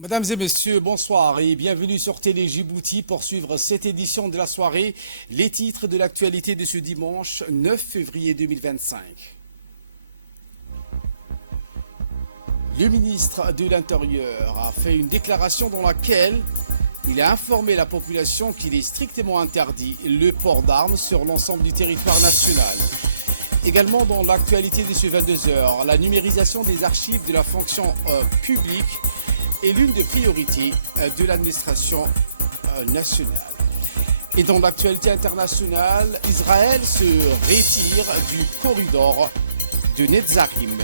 Mesdames et messieurs, bonsoir et bienvenue sur Télé Djibouti pour suivre cette édition de la soirée, les titres de l'actualité de ce dimanche 9 février 2025. Le ministre de l'Intérieur a fait une déclaration dans laquelle il a informé la population qu'il est strictement interdit le port d'armes sur l'ensemble du territoire national. Également dans l'actualité de ce 22 heures, la numérisation des archives de la fonction publique est l'une des priorités de l'administration nationale. Et dans l'actualité internationale, Israël se retire du corridor de Netzarim.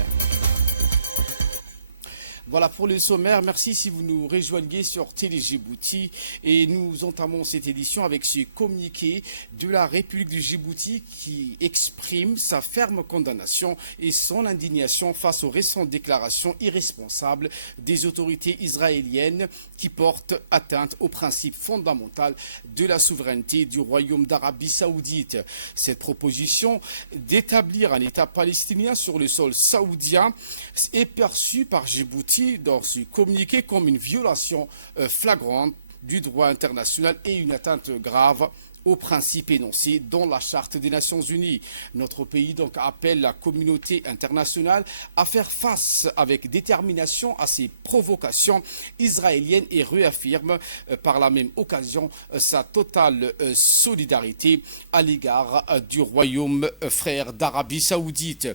Voilà pour le sommaire. Merci si vous nous rejoignez sur Télé Djibouti. Et nous entamons cette édition avec ce communiqué de la République du Djibouti qui exprime sa ferme condamnation et son indignation face aux récentes déclarations irresponsables des autorités israéliennes qui portent atteinte au principe fondamental de la souveraineté du Royaume d'Arabie Saoudite. Cette proposition d'établir un État palestinien sur le sol saoudien est perçue par Djibouti dans ce communiqué comme une violation flagrante du droit international et une atteinte grave aux principes énoncés dans la Charte des Nations Unies. Notre pays donc appelle la communauté internationale à faire face avec détermination à ces provocations israéliennes et réaffirme par la même occasion sa totale solidarité à l'égard du Royaume frère d'Arabie Saoudite.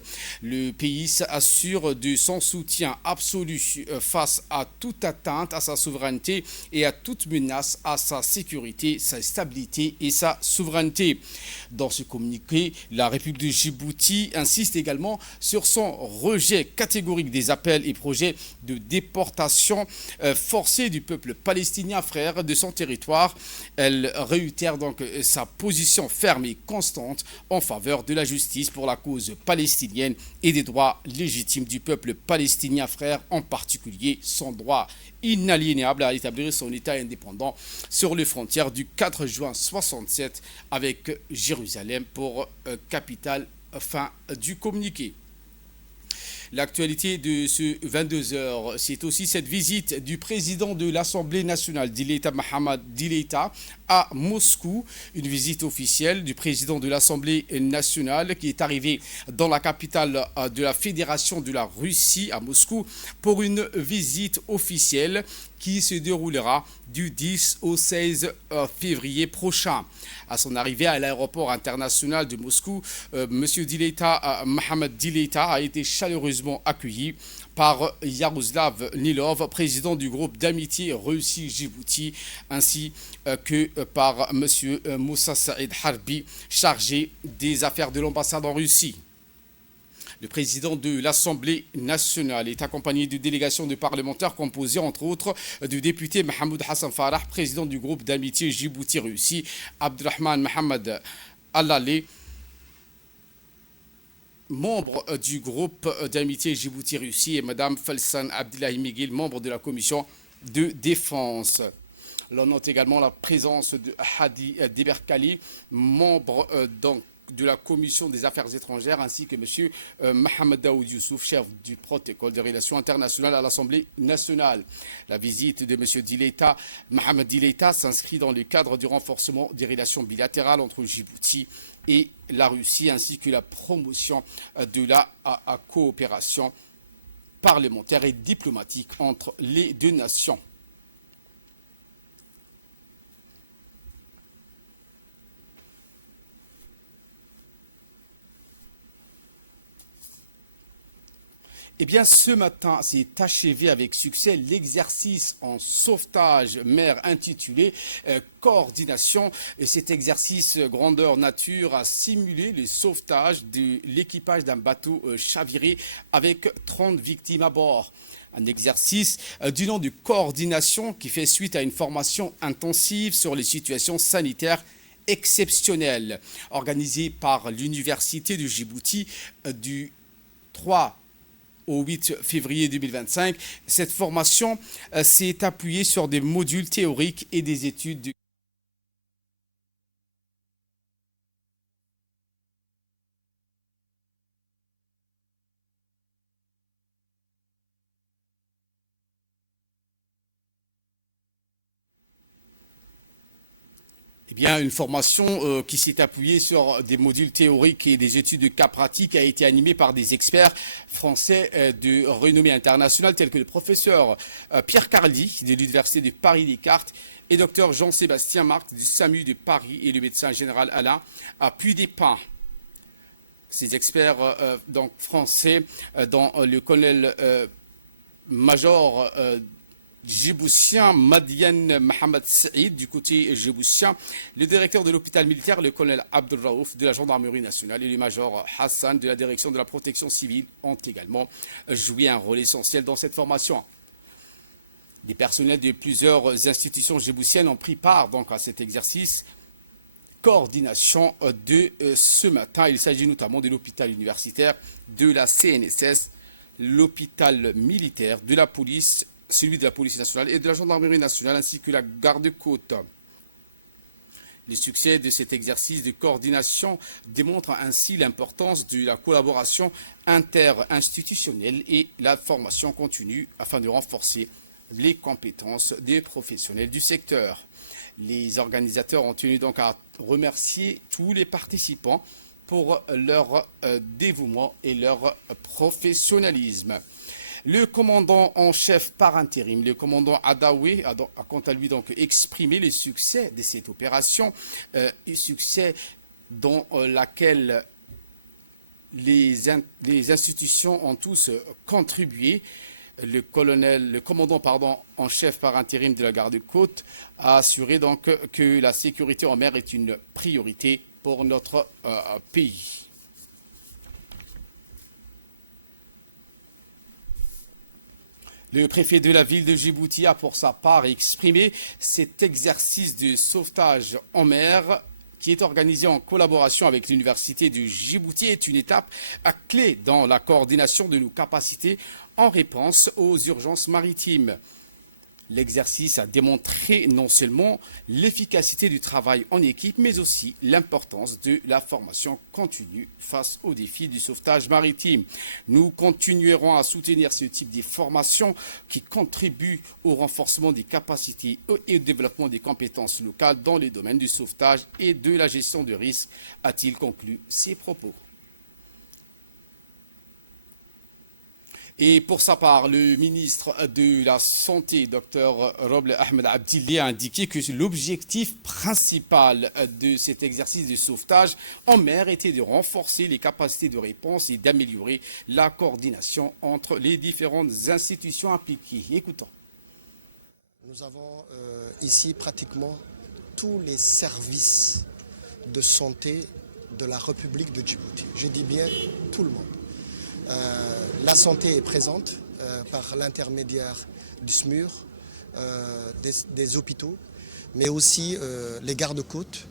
Le pays s'assure de son soutien absolu face à toute atteinte à sa souveraineté et à toute menace à sa sécurité, sa stabilité et sa souveraineté. Dans ce communiqué, la République de Djibouti insiste également sur son rejet catégorique des appels et projets de déportation forcée du peuple palestinien frère de son territoire. Elle réitère donc sa position ferme et constante en faveur de la justice pour la cause palestinienne et des droits légitimes du peuple palestinien frère, en particulier son droit inaliénable à établir son État indépendant sur les frontières du 4 juin 67 avec Jérusalem pour capitale. Fin du communiqué. L'actualité de ce 22 heures, c'est aussi cette visite du président de l'Assemblée nationale, Dileita Mohamed Dileita, à Moscou. Une visite officielle du président de l'Assemblée nationale qui est arrivé dans la capitale de la Fédération de la Russie, à Moscou, pour une visite officielle qui se déroulera du 10 au 16 février prochain. À son arrivée à l'aéroport international de Moscou, M. Dileita, Mohamed Dileita a été chaleureusement accueilli par Yaroslav Nilov, président du groupe d'amitié Russie-Djibouti, ainsi que par M. Moussa Saïd Harbi, chargé des affaires de l'ambassade en Russie. Le président de l'Assemblée nationale est accompagné de délégations de parlementaires composées entre autres du député Mahmoud Hassan Farah, président du groupe d'amitié Djibouti-Russie, Abdurrahman Mohamed Allaleh, membre du groupe d'amitié Djibouti-Russie, et Mme Felsan Abdillahi Miguel, membre de la commission de défense. L'on note également la présence de Hadi Deberkali, membre de la commission des affaires étrangères, ainsi que M. Mohamed Daoud Youssouf, chef du protocole des relations internationales à l'Assemblée nationale. La visite de M. Dileita, Mohamed Dileita, s'inscrit dans le cadre du renforcement des relations bilatérales entre Djibouti et la Russie, ainsi que la promotion de la coopération parlementaire et diplomatique entre les deux nations. Eh bien, ce matin, s'est achevé avec succès l'exercice en sauvetage mer intitulé Coordination. Et cet exercice grandeur nature a simulé le sauvetage de l'équipage d'un bateau chaviré avec 30 victimes à bord. Un exercice du nom de Coordination qui fait suite à une formation intensive sur les situations sanitaires exceptionnelles organisée par l'Université de Djibouti du 3 au 8 février 2025. Cette formation s'est appuyée sur des modules théoriques et des études Eh bien, une formation qui s'est appuyée sur des modules théoriques et des études de cas pratiques a été animée par des experts français de renommée internationale tels que le professeur Pierre Carly de l'Université de Paris-Descartes et Dr Jean-Sébastien Marc du SAMU de Paris et le médecin général Alain Puy-des-Pins. Ces experts donc français, dont le colonel major djiboutien Madiane Mohamed Saïd du côté djiboutien, le directeur de l'hôpital militaire, le colonel Abdel Raouf de la gendarmerie nationale et le major Hassan de la direction de la protection civile ont également joué un rôle essentiel dans cette formation. Des personnels de plusieurs institutions djiboutiennes ont pris part donc à cet exercice coordination de ce matin. Il s'agit notamment de l'hôpital universitaire, de la CNSS, l'hôpital militaire, de la police, celui de la police nationale et de la gendarmerie nationale, ainsi que la garde-côte. Le succès de cet exercice de coordination démontre ainsi l'importance de la collaboration interinstitutionnelle et la formation continue afin de renforcer les compétences des professionnels du secteur. Les organisateurs ont tenu donc à remercier tous les participants pour leur dévouement et leur professionnalisme. Le commandant en chef par intérim, le commandant Adawi, a quant à lui donc exprimé le succès de cette opération, succès dans laquelle les institutions ont tous contribué. Le commandant en chef par intérim de la garde-côte a assuré donc que la sécurité en mer est une priorité pour notre pays. Le préfet de la ville de Djibouti a pour sa part exprimé cet exercice de sauvetage en mer qui est organisé en collaboration avec l'Université du Djibouti est une étape clé dans la coordination de nos capacités en réponse aux urgences maritimes. L'exercice a démontré non seulement l'efficacité du travail en équipe, mais aussi l'importance de la formation continue face aux défis du sauvetage maritime. Nous continuerons à soutenir ce type de formation qui contribue au renforcement des capacités et au développement des compétences locales dans les domaines du sauvetage et de la gestion de risques, a-t-il conclu ses propos. Et pour sa part, le ministre de la Santé, Dr Roble Ahmed Abdili, a indiqué que l'objectif principal de cet exercice de sauvetage en mer était de renforcer les capacités de réponse et d'améliorer la coordination entre les différentes institutions impliquées. Écoutons. Nous avons ici pratiquement tous les services de santé de la République de Djibouti. Je dis bien tout le monde. La santé est présente par l'intermédiaire du SMUR, des hôpitaux, mais aussi les gardes-côtes,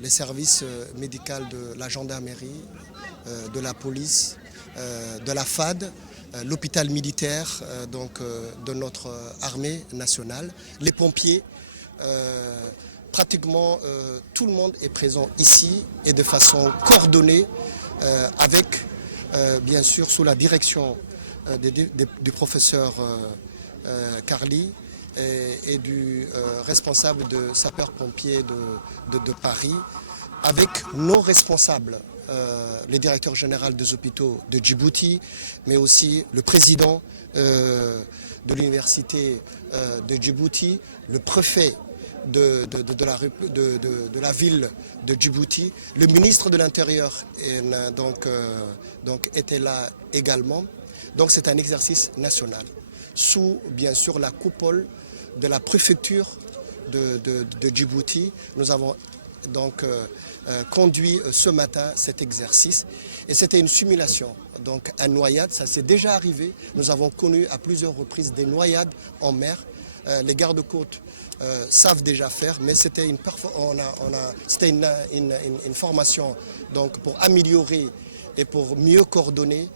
les services médicaux de la gendarmerie, de la police, de la FAD, l'hôpital militaire de notre armée nationale, les pompiers. Pratiquement tout le monde est présent ici et de façon coordonnée avec bien sûr sous la direction du professeur Carly et du responsable de sapeurs-pompiers de Paris, avec nos responsables, les directeurs généraux des hôpitaux de Djibouti, mais aussi le président de l'université de Djibouti, le préfet de la ville de Djibouti. Le ministre de l'Intérieur était là également. Donc c'est un exercice national, sous bien sûr la coupole de la préfecture de Djibouti. Nous avons donc conduit ce matin cet exercice et c'était une simulation, donc une noyade, ça s'est déjà arrivé. Nous avons connu à plusieurs reprises des noyades en mer. Les gardes-côtes savent déjà faire, mais c'était une formation donc, pour améliorer et pour mieux coordonner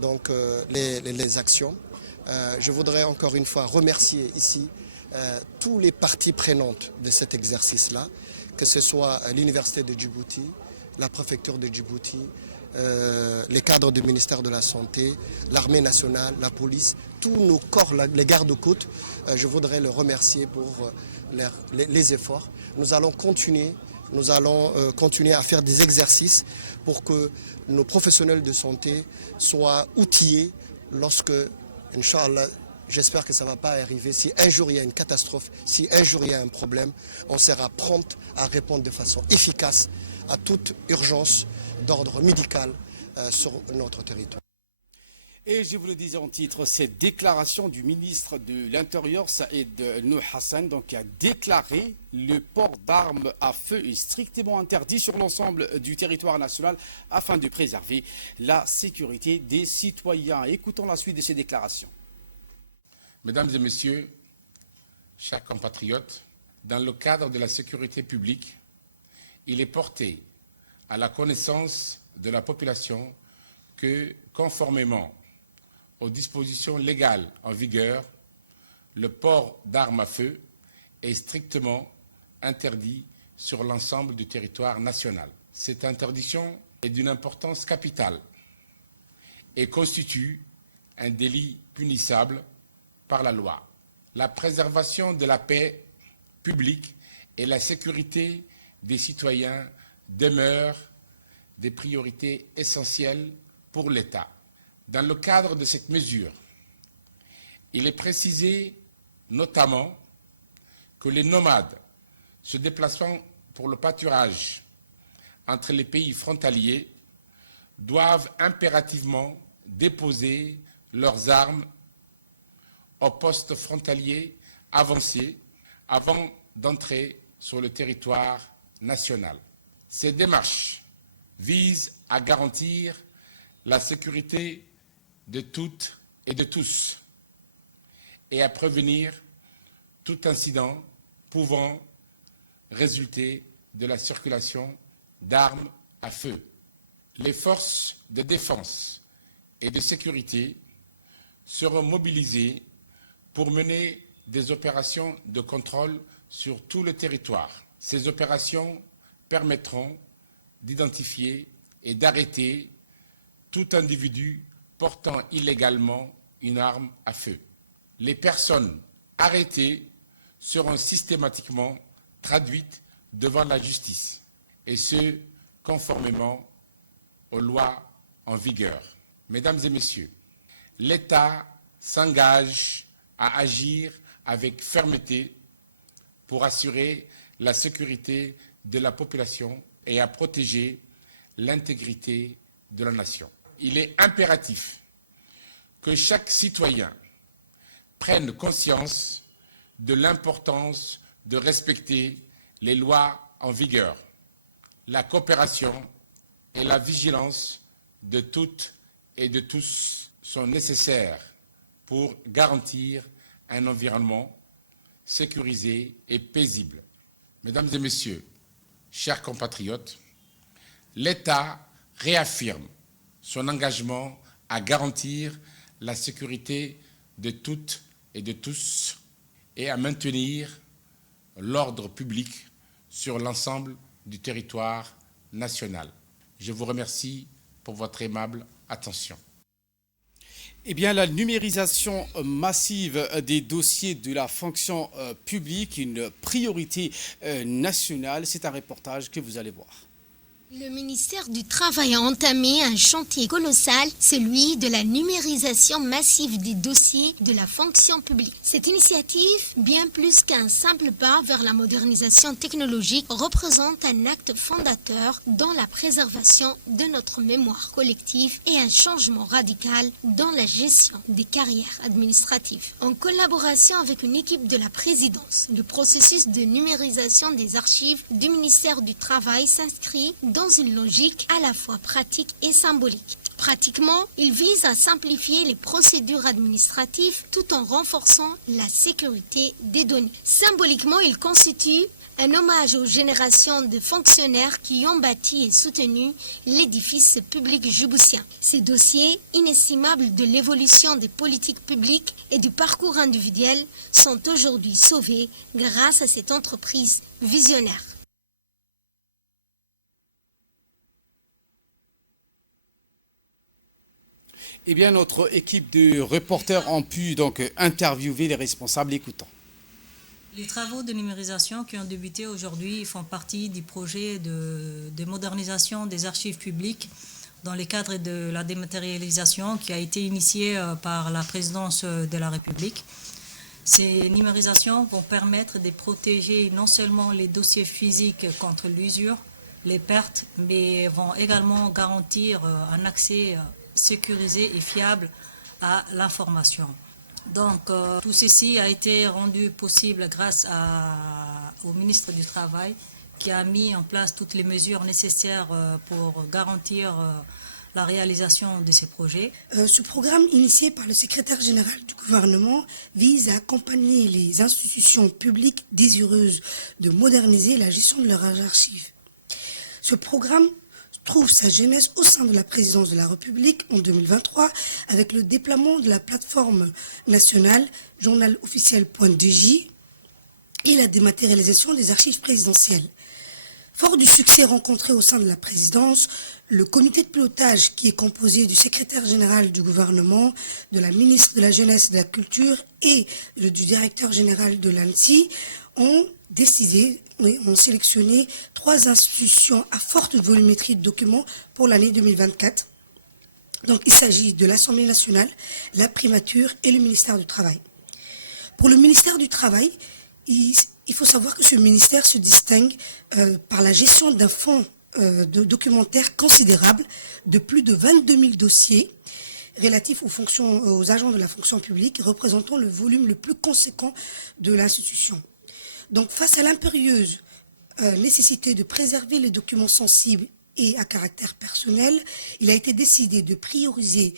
donc, les actions. Je voudrais encore une fois remercier ici tous les parties prenantes de cet exercice-là, que ce soit l'Université de Djibouti, la préfecture de Djibouti, les cadres du ministère de la Santé, l'armée nationale, la police, tous nos corps, les gardes-côtes. Je voudrais les remercier pour les efforts. Nous allons continuer à faire des exercices pour que nos professionnels de santé soient outillés lorsque, Inch'Allah, j'espère que ça ne va pas arriver. Si un jour il y a une catastrophe, si un jour il y a un problème, on sera prompt à répondre de façon efficace à toute urgence d'ordre médical sur notre territoire. Et je vous le disais en titre, cette déclaration du ministre de l'Intérieur, Saïd Nouh Hassan, donc, qui a déclaré le port d'armes à feu est strictement interdit sur l'ensemble du territoire national afin de préserver la sécurité des citoyens. Écoutons la suite de ces déclarations. Mesdames et messieurs, chers compatriotes, dans le cadre de la sécurité publique, il est porté à la connaissance de la population que, conformément aux dispositions légales en vigueur, le port d'armes à feu est strictement interdit sur l'ensemble du territoire national. Cette interdiction est d'une importance capitale et constitue un délit punissable par la loi. La préservation de la paix publique et la sécurité des citoyens demeurent des priorités essentielles pour l'État. Dans le cadre de cette mesure, il est précisé notamment que les nomades se déplaçant pour le pâturage entre les pays frontaliers doivent impérativement déposer leurs armes au poste frontalier avancé avant d'entrer sur le territoire national. Ces démarches visent à garantir la sécurité de toutes et de tous et à prévenir tout incident pouvant résulter de la circulation d'armes à feu. Les forces de défense et de sécurité seront mobilisées pour mener des opérations de contrôle sur tout le territoire. Ces opérations permettront d'identifier et d'arrêter tout individu portant illégalement une arme à feu. Les personnes arrêtées seront systématiquement traduites devant la justice, et ce, conformément aux lois en vigueur. Mesdames et messieurs, l'État s'engage à agir avec fermeté pour assurer la sécurité de la population et à protéger l'intégrité de la nation. Il est impératif que chaque citoyen prenne conscience de l'importance de respecter les lois en vigueur. La coopération et la vigilance de toutes et de tous sont nécessaires pour garantir un environnement sécurisé et paisible. Mesdames et messieurs, chers compatriotes, l'État réaffirme son engagement à garantir la sécurité de toutes et de tous et à maintenir l'ordre public sur l'ensemble du territoire national. Je vous remercie pour votre aimable attention. Eh bien, la numérisation massive des dossiers de la fonction publique, une priorité nationale, c'est un reportage que vous allez voir. Le ministère du Travail a entamé un chantier colossal, celui de la numérisation massive des dossiers de la fonction publique. Cette initiative, bien plus qu'un simple pas vers la modernisation technologique, représente un acte fondateur dans la préservation de notre mémoire collective et un changement radical dans la gestion des carrières administratives. En collaboration avec une équipe de la présidence, le processus de numérisation des archives du ministère du Travail s'inscrit dans une logique à la fois pratique et symbolique. Pratiquement, il vise à simplifier les procédures administratives tout en renforçant la sécurité des données. Symboliquement, il constitue un hommage aux générations de fonctionnaires qui ont bâti et soutenu l'édifice public djiboutien. Ces dossiers, inestimables de l'évolution des politiques publiques et du parcours individuel, sont aujourd'hui sauvés grâce à cette entreprise visionnaire. Eh bien, notre équipe de reporters ont pu donc interviewer les responsables. Écoutons. Les travaux de numérisation qui ont débuté aujourd'hui font partie du projet de modernisation des archives publiques dans le cadre de la dématérialisation qui a été initiée par la présidence de la République. Ces numérisations vont permettre de protéger non seulement les dossiers physiques contre l'usure, les pertes, mais vont également garantir un accès sécurisé et fiable à l'information. Donc, tout ceci a été rendu possible grâce au ministre du Travail qui a mis en place toutes les mesures nécessaires pour garantir la réalisation de ces projets. Ce programme initié par le secrétaire général du gouvernement vise à accompagner les institutions publiques désireuses de moderniser la gestion de leurs archives. Ce programme trouve sa genèse au sein de la présidence de la République en 2023 avec le déploiement de la plateforme nationale journalofficiel.dj et la dématérialisation des archives présidentielles. Fort du succès rencontré au sein de la présidence, le comité de pilotage qui est composé du secrétaire général du gouvernement, de la ministre de la Jeunesse et de la Culture et du directeur général de l'ANSSI ont sélectionné 3 institutions à forte volumétrie de documents pour l'année 2024. Donc il s'agit de l'Assemblée nationale, la primature et le ministère du Travail. Pour le ministère du Travail, il faut savoir que ce ministère se distingue par la gestion d'un fonds de documentaire considérable de plus de 22 000 dossiers relatifs aux agents de la fonction publique, représentant le volume le plus conséquent de l'institution. Donc face à l'impérieuse nécessité de préserver les documents sensibles et à caractère personnel, il a été décidé de prioriser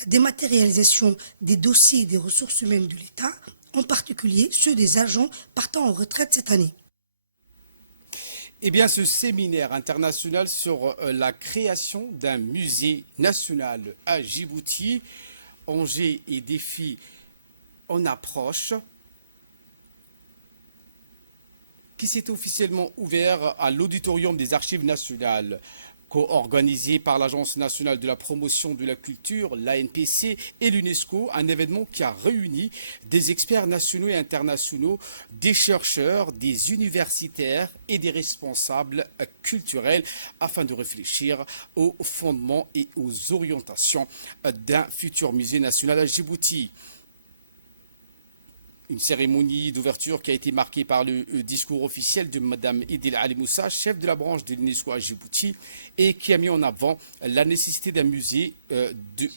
la dématérialisation des dossiers et des ressources humaines de l'État, en particulier ceux des agents partant en retraite cette année. Eh bien, ce séminaire international sur la création d'un musée national à Djibouti, enjeux et défis en approche, qui s'est officiellement ouvert à l'Auditorium des Archives nationales, co-organisé par l'Agence nationale de la promotion de la culture, l'ANPC et l'UNESCO, un événement qui a réuni des experts nationaux et internationaux, des chercheurs, des universitaires et des responsables culturels afin de réfléchir aux fondements et aux orientations d'un futur musée national à Djibouti. Une cérémonie d'ouverture qui a été marquée par le discours officiel de Mme Idil Ali Moussa, chef de la branche de l'UNESCO à Djibouti, et qui a mis en avant la nécessité d'un musée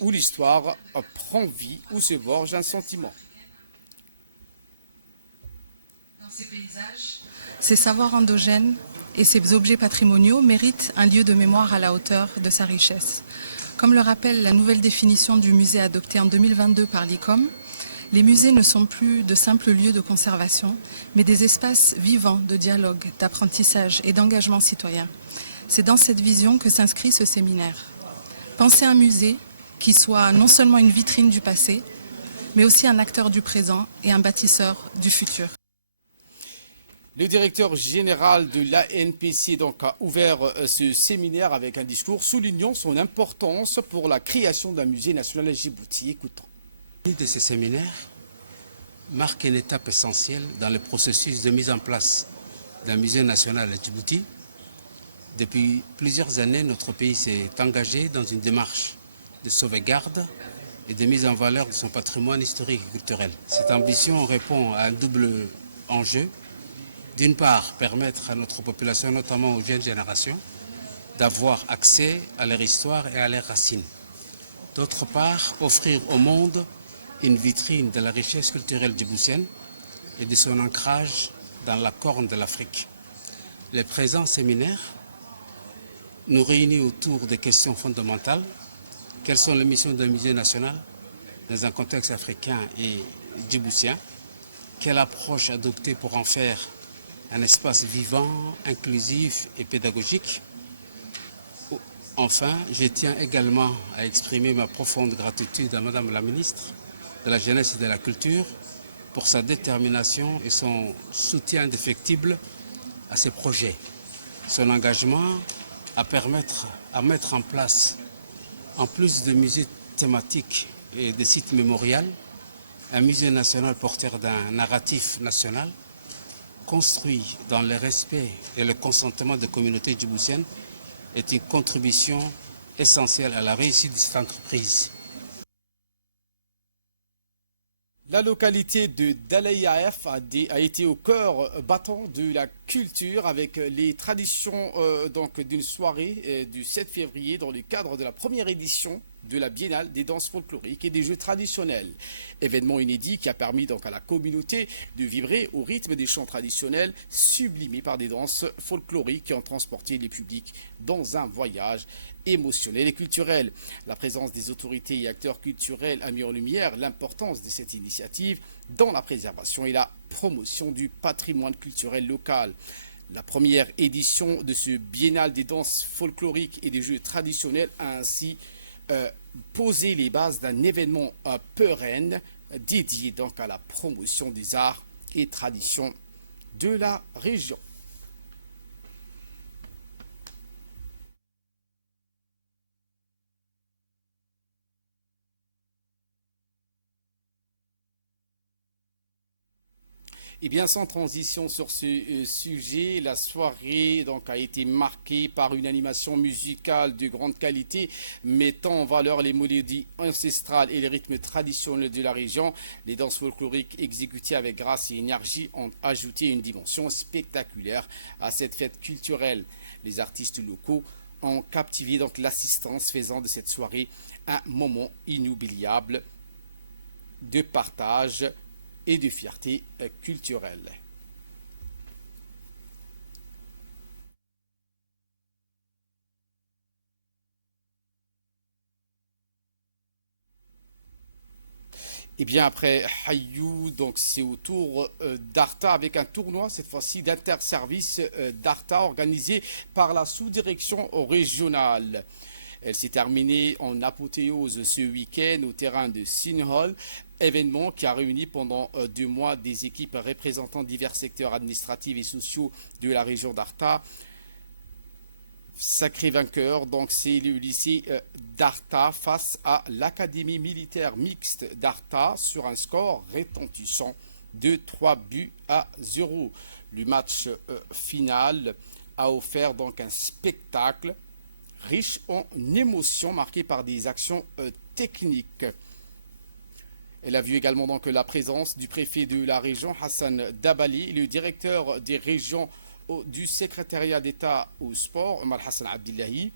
où l'histoire prend vie, où se forge un sentiment. Dans ces paysages, ces savoirs endogènes et ces objets patrimoniaux méritent un lieu de mémoire à la hauteur de sa richesse. Comme le rappelle la nouvelle définition du musée adoptée en 2022 par l'ICOM, les musées ne sont plus de simples lieux de conservation, mais des espaces vivants de dialogue, d'apprentissage et d'engagement citoyen. C'est dans cette vision que s'inscrit ce séminaire. Penser un musée qui soit non seulement une vitrine du passé, mais aussi un acteur du présent et un bâtisseur du futur. Le directeur général de l'ANPC donc, a ouvert ce séminaire avec un discours soulignant son importance pour la création d'un musée national à Djibouti. Écoutons. De ces séminaires marque une étape essentielle dans le processus de mise en place d'un musée national à Djibouti. Depuis plusieurs années, notre pays s'est engagé dans une démarche de sauvegarde et de mise en valeur de son patrimoine historique et culturel. Cette ambition répond à un double enjeu. D'une part, permettre à notre population, notamment aux jeunes générations, d'avoir accès à leur histoire et à leurs racines. D'autre part, offrir au monde une vitrine de la richesse culturelle djiboutienne et de son ancrage dans la corne de l'Afrique. Le présent séminaire nous réunit autour des questions fondamentales. Quelles sont les missions d'un musée national dans un contexte africain et djiboutien? Quelle approche adopter pour en faire un espace vivant, inclusif et pédagogique? Enfin, je tiens également à exprimer ma profonde gratitude à Madame la Ministre de la Jeunesse et de la Culture pour sa détermination et son soutien indéfectible à ces projets. Son engagement à mettre en place, en plus de musées thématiques et des sites mémorials, un musée national porteur d'un narratif national, construit dans le respect et le consentement des communautés djiboutiennes, est une contribution essentielle à la réussite de cette entreprise. La localité de Dalaïaef a été au cœur battant de la culture avec les traditions d'une soirée du 7 février dans le cadre de la première édition de la Biennale des danses folkloriques et des jeux traditionnels. Événement inédit qui a permis donc à la communauté de vibrer au rythme des chants traditionnels sublimés par des danses folkloriques qui ont transporté les publics dans un voyage émotionnel et culturel. La présence des autorités et acteurs culturels a mis en lumière l'importance de cette initiative dans la préservation et la promotion du patrimoine culturel local. La première édition de ce biennale des danses folkloriques et des jeux traditionnels a ainsi posé les bases d'un événement pérenne dédié donc à la promotion des arts et traditions de la région. Et bien sans transition sur ce sujet, la soirée donc a été marquée par une animation musicale de grande qualité mettant en valeur les mélodies ancestrales et les rythmes traditionnels de la région. Les danses folkloriques exécutées avec grâce et énergie ont ajouté une dimension spectaculaire à cette fête culturelle. Les artistes locaux ont captivé donc l'assistance, faisant de cette soirée un moment inoubliable de partage et de fierté culturelle. Et bien après Hayou, donc c'est au tour d'Arta avec un tournoi cette fois-ci d'interservice d'Arta organisé par la sous-direction régionale. Elle s'est terminée en apothéose ce week-end au terrain de Sinhol, événement qui a réuni pendant 2 mois des équipes représentant divers secteurs administratifs et sociaux de la région d'Arta. Sacré vainqueur, donc c'est le lycée d'Arta face à l'Académie militaire mixte d'Arta sur un score retentissant de 3-0. Le match final a offert donc un spectacle riche en émotions marqué par des actions techniques. Elle a vu également donc la présence du préfet de la région, Hassan Dabali, le directeur des régions du secrétariat d'État au sport, Omar Hassan Abdillahi.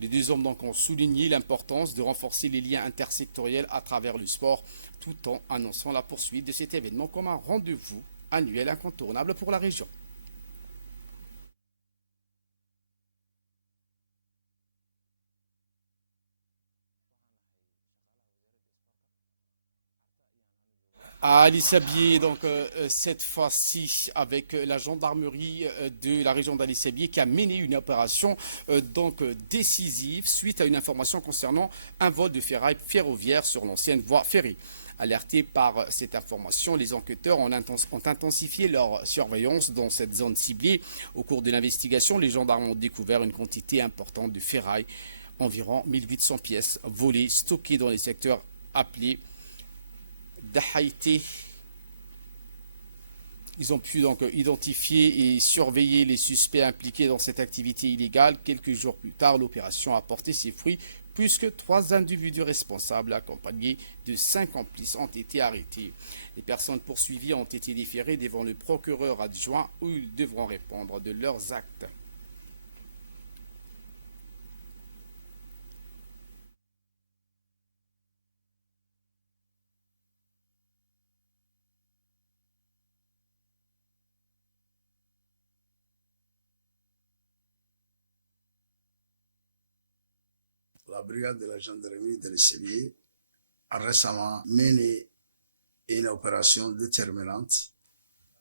Les 2 hommes donc ont souligné l'importance de renforcer les liens intersectoriels à travers le sport, tout en annonçant la poursuite de cet événement comme un rendez-vous annuel incontournable pour la région. À Ali Sabier, donc cette fois-ci avec la gendarmerie de la région d'Ali Sabier qui a mené une opération décisive suite à une information concernant un vol de ferraille ferroviaire sur l'ancienne voie ferrée. Alertés par cette information, les enquêteurs ont intensifié leur surveillance dans cette zone ciblée. Au cours de l'investigation, les gendarmes ont découvert une quantité importante de ferraille, environ 1800 pièces volées, stockées dans les secteurs appelés d'Haïti. Ils ont pu donc identifier et surveiller les suspects impliqués dans cette activité illégale. Quelques jours plus tard, l'opération a porté ses fruits puisque 3 individus responsables accompagnés de 5 complices ont été arrêtés. Les personnes poursuivies ont été déférées devant le procureur adjoint où ils devront répondre de leurs actes. La brigade de la gendarmerie de l'Esselier a récemment mené une opération déterminante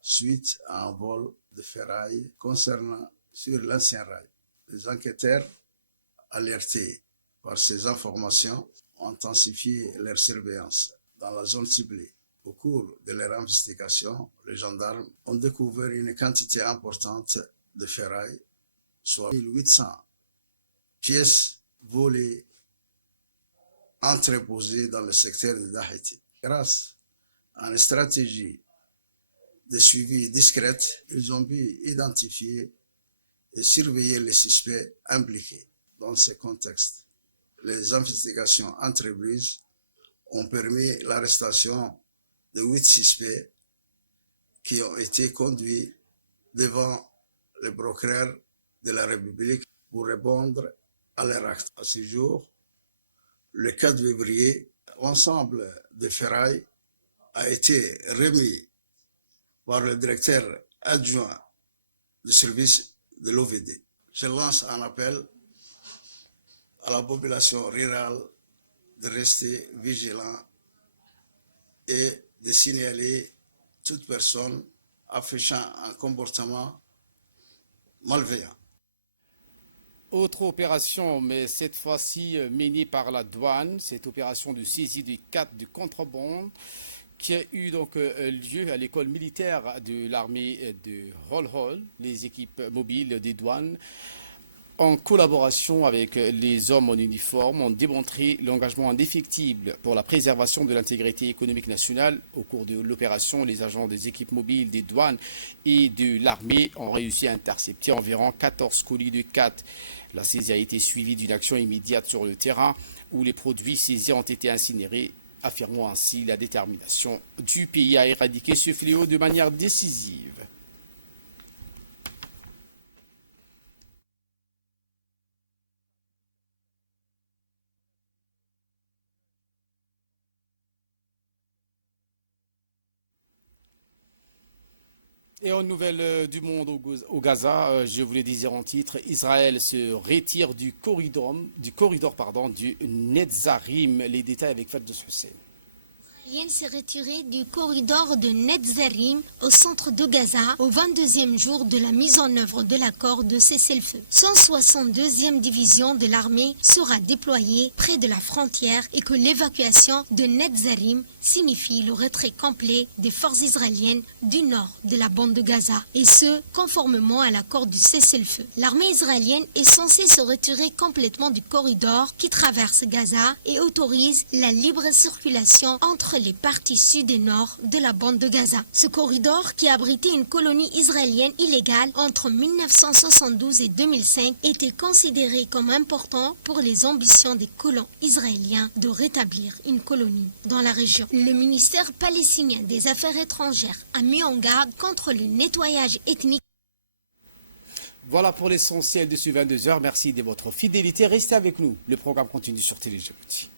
suite à un vol de ferraille concernant sur l'ancien rail. Les enquêteurs, alertés par ces informations, ont intensifié leur surveillance dans la zone ciblée. Au cours de leur investigation, les gendarmes ont découvert une quantité importante de ferraille, soit 1800 pièces volées entreposés dans le secteur de Dahiti. Grâce à une stratégie de suivi discrète, ils ont pu identifier et surveiller les suspects impliqués. Dans ce contexte, les investigations entreprises ont permis l'arrestation de 8 suspects qui ont été conduits devant le procureur de la République pour répondre à leur acte. À ce jour, le 4 février, l'ensemble des ferrailles a été remis par le directeur adjoint du service de l'OVD. Je lance un appel à la population rurale de rester vigilant et de signaler toute personne affichant un comportement malveillant. Autre opération, mais cette fois-ci menée par la douane, cette opération de saisie des 4 de contrebande qui a eu donc lieu à l'école militaire de l'armée de Hol-Hol. Les équipes mobiles des douanes, en collaboration avec les hommes en uniforme, ont démontré l'engagement indéfectible pour la préservation de l'intégrité économique nationale. Au cours de l'opération, les agents des équipes mobiles des douanes et de l'armée ont réussi à intercepter environ 14 colis de 4. La saisie a été suivie d'une action immédiate sur le terrain où les produits saisis ont été incinérés, affirmant ainsi la détermination du pays à éradiquer ce fléau de manière décisive. Et en nouvelle du monde au Gaza, je vous le disais en titre, Israël se retire du corridor du Netzarim. Les détails avec Fad de Hussein. Israël s'est retiré du corridor de Netzarim au centre de Gaza au 22e jour de la mise en œuvre de l'accord de cessez-le-feu. 162e division de l'armée sera déployée près de la frontière et que l'évacuation de Netzarim signifie le retrait complet des forces israéliennes du nord de la bande de Gaza, et ce, conformément à l'accord du cessez-le-feu. L'armée israélienne est censée se retirer complètement du corridor qui traverse Gaza et autorise la libre circulation entre les parties sud et nord de la bande de Gaza. Ce corridor, qui abritait une colonie israélienne illégale entre 1972 et 2005, était considéré comme important pour les ambitions des colons israéliens de rétablir une colonie dans la région. Le ministère palestinien des Affaires étrangères a mis en garde contre le nettoyage ethnique. Voilà pour l'essentiel de ce 22h. Merci de votre fidélité. Restez avec nous. Le programme continue sur Télé Djibouti.